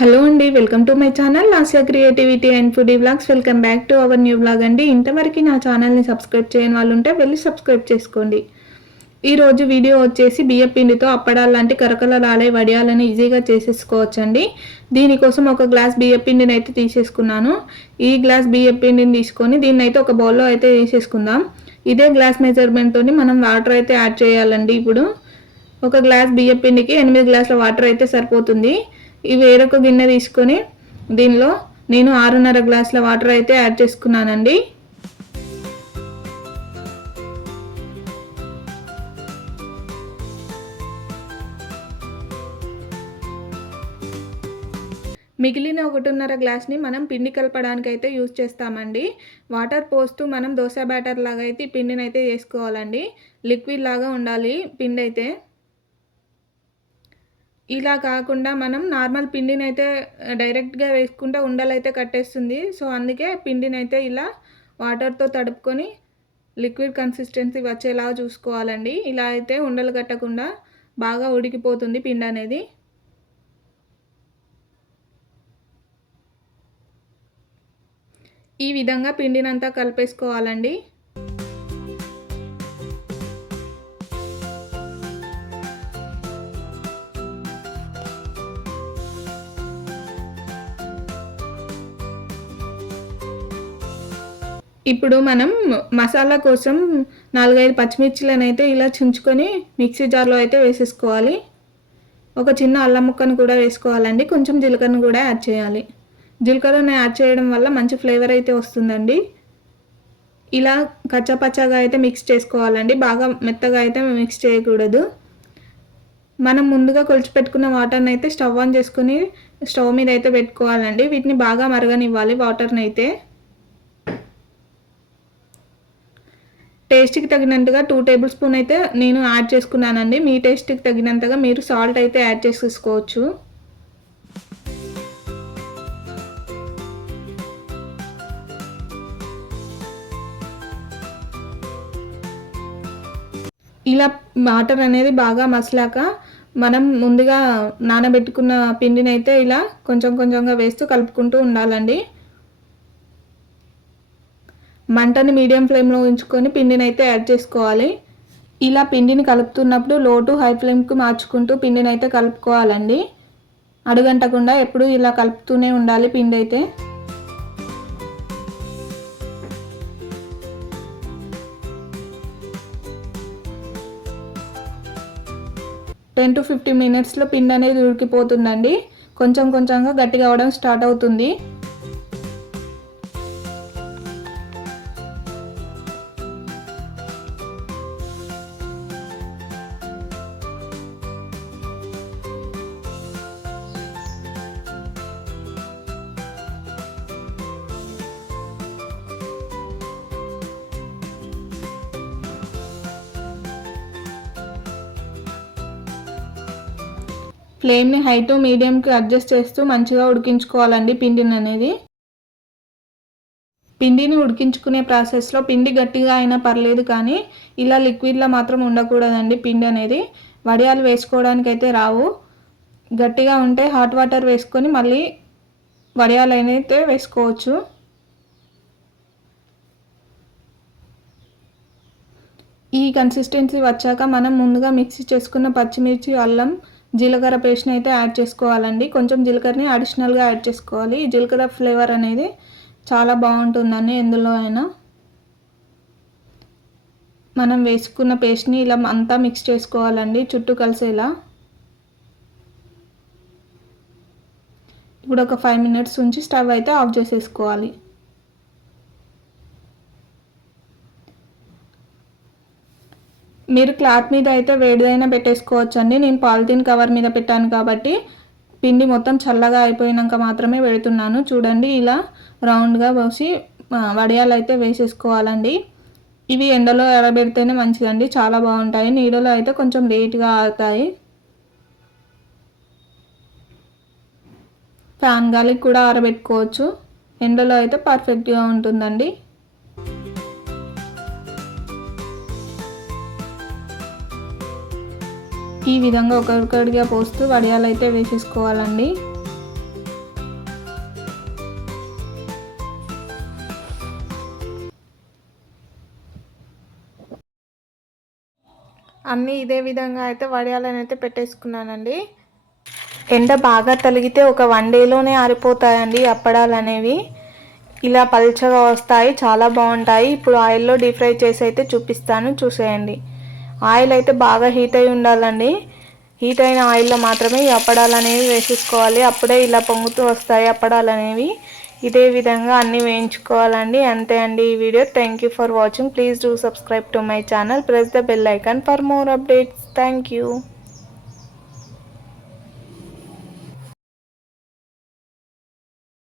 Hello అండి, welcome to my channel Lasya creativity and foodie vlogs. Welcome back to our new vlog అండి. ఇంతవరకు నా ఛానల్ని సబ్స్క్రైబ్ చేయని వాళ్ళు ఉంటే వెళ్ళి సబ్స్క్రైబ్ చేసుకోండి. ఈరోజు వీడియో వచ్చేసి బియ్యం పిండితో అప్పడాలు లాంటి కరకరలాడే వడియాలను ఈజీగా చేసేసుకోవచ్చండి. దీనికోసం ఒక గ్లాస్ బియ్యం పిండిని అయితే తీసేసుకున్నాను. ఈ గ్లాస్ బియ్యం పిండిని తీసుకొని దీన్ని అయితే ఒక బౌల్లో అయితే వేసేసుకుందాం. ఇదే గ్లాస్ మెజర్మెంట్తో మనం వాటర్ అయితే యాడ్ చేయాలండి. ఇప్పుడు ఒక గ్లాస్ బియ్యం పిండికి 8 గ్లాసుల వాటర్ అయితే సరిపోతుంది. ఈ వేరొక గిన్నె తీసుకొని దీనిలో నేను 6.5 గ్లాసుల వాటర్ అయితే యాడ్ చేసుకున్నానండి. మిగిలిన 1.5 గ్లాస్ని మనం పిండి కలపడానికి అయితే యూజ్ చేస్తామండి. వాటర్ పోస్తూ మనం దోశ బ్యాటర్ లాగా అయితే ఈ పిండిని అయితే చేసుకోవాలండి. లిక్విడ్ లాగా ఉండాలి పిండి అయితే. ఇలా కాకుండా మనం నార్మల్ పిండిని అయితే డైరెక్ట్గా వేసుకుంటే ఉండలు అయితే కట్టేస్తుంది. సో అందుకే పిండిని అయితే ఇలా వాటర్తో తడుపుకొని లిక్విడ్ కన్సిస్టెన్సీ వచ్చేలాగా చూసుకోవాలండి. ఇలా అయితే ఉండలు కట్టకుండా బాగా ఉడికిపోతుంది పిండి అనేది. ఈ విధంగా పిండినంతా కలిపేసుకోవాలండి. ఇప్పుడు మనం మసాలా కోసం 4-5 పచ్చిమిర్చిలను అయితే ఇలా చించుకొని మిక్సీ జార్లో అయితే వేసేసుకోవాలి. ఒక చిన్న అల్లం ముక్కను కూడా వేసుకోవాలండి. కొంచెం జీలకర్రను కూడా యాడ్ చేయాలి. జీలకర్రను యాడ్ చేయడం వల్ల మంచి ఫ్లేవర్ అయితే వస్తుందండి. ఇలా కచ్చాపచ్చాగా అయితే మిక్స్ చేసుకోవాలండి. బాగా మెత్తగా అయితే మిక్స్ చేయకూడదు. మనం ముందుగా కొలిచిపెట్టుకున్న వాటర్ని అయితే స్టవ్ ఆన్ చేసుకుని స్టవ్ మీద అయితే పెట్టుకోవాలండి. వీటిని బాగా మరగనివ్వాలి వాటర్ని అయితే. టేస్ట్కి తగినంతగా 2 టేబుల్ స్పూన్ అయితే నేను యాడ్ చేసుకున్నానండి. మీ టేస్ట్కి తగినంతగా మీరు సాల్ట్ అయితే యాడ్ చేసుకోవచ్చు. ఇలా వాటర్ అనేది బాగా మసలాక మనం ముందుగా నానబెట్టుకున్న పిండిని అయితే ఇలా కొంచెం కొంచెంగా వేస్తూ కలుపుకుంటూ ఉండాలండి. మంటని మీడియం ఫ్లేమ్లో ఉంచుకొని పిండిని అయితే యాడ్ చేసుకోవాలి. ఇలా పిండిని కలుపుతున్నప్పుడు లో టు హై ఫ్లేమ్కి మార్చుకుంటూ పిండిని అయితే కలుపుకోవాలండి. అడుగంటకుండా ఎప్పుడు ఇలా కలుపుతూనే ఉండాలి పిండి అయితే. టెన్ టు 15 మినిట్స్లో పిండి అనేది ఉడికిపోతుందండి. కొంచెం కొంచెంగా గట్టిగా అవ్వడం స్టార్ట్ అవుతుంది. ఫ్లేమ్ని హై టు మీడియంకి అడ్జస్ట్ చేస్తూ మంచిగా ఉడికించుకోవాలండి పిండిని అనేది. పిండిని ఉడికించుకునే ప్రాసెస్లో పిండి గట్టిగా అయినా పర్లేదు, కానీ ఇలా లిక్విడ్లా మాత్రం ఉండకూడదండి. పిండి అనేది వడియాలు వేసుకోవడానికి అయితే రావు. గట్టిగా ఉంటే హాట్ వాటర్ వేసుకొని మళ్ళీ వడియాలు అయితే వేసుకోవచ్చు. ఈ కన్సిస్టెన్సీ వచ్చాక మనం ముందుగా మిక్సీ చేసుకున్న పచ్చిమిర్చి, అల్లం, జీలకర్ర పేస్ట్ని అయితే యాడ్ చేసుకోవాలండి. కొంచెం జీలకర్రని అడిషనల్గా యాడ్ చేసుకోవాలి. ఈ జీలకర్ర ఫ్లేవర్ అనేది చాలా బాగుంటుందని ఎందులో అయినా. మనం వేసుకున్న పేస్ట్ని ఇలా అంతా మిక్స్ చేసుకోవాలండి చుట్టూ కలిసేలా. ఇప్పుడు ఒక 5 మినిట్స్ ఉంచి స్టవ్ అయితే ఆఫ్ చేసేసుకోవాలి. మీరు క్లాత్ మీద అయితే వేడిదైనా పెట్టేసుకోవచ్చండి. నేను పాలిథిన్ కవర్ మీద పెట్టాను కాబట్టి పిండి మొత్తం చల్లగా అయిపోయినాక మాత్రమే పెడుతున్నాను. చూడండి, ఇలా రౌండ్గా పోసి వడియాలు అయితే వేసేసుకోవాలండి. ఇవి ఎండలో ఆరబెడితేనే మంచిదండి, చాలా బాగుంటాయి. నీడలో అయితే కొంచెం లేట్గా ఆరుతాయి. ఫ్యాన్ గాలికి కూడా ఆరబెట్టుకోవచ్చు. ఎండలో అయితే పర్ఫెక్ట్గా ఉంటుందండి. ఈ విధంగా ఒకరికొకటిగా పోస్తూ వడియాలు అయితే వేసేసుకోవాలండి. అన్నీ ఇదే విధంగా అయితే వడియాలని అయితే పెట్టేసుకున్నానండి. ఎండ బాగా తలిగితే ఒక 1 డేలోనే ఆరిపోతాయండి అప్పడాలు అనేవి. ఇలా పల్చగా వస్తాయి, చాలా బాగుంటాయి. ఇప్పుడు ఆయిల్లో డీప్ ఫ్రై చేసి అయితే చూపిస్తాను, చూసేయండి. ఆయిల్ అయితే బాగా హీట్ అయి ఉండాలండి. హీట్ అయిన ఆయిల్లో మాత్రమే ఈ అప్పడాలు అనేవి వేసేసుకోవాలి. అప్పుడే ఇలా పొంగుతూ వస్తాయి అప్పడాలు అనేవి. ఇదే విధంగా అన్నీ వేయించుకోవాలండి. అంతే అండి ఈ video. Thank you for watching. Please do subscribe to my channel. Press the bell icon for more updates. Thank you.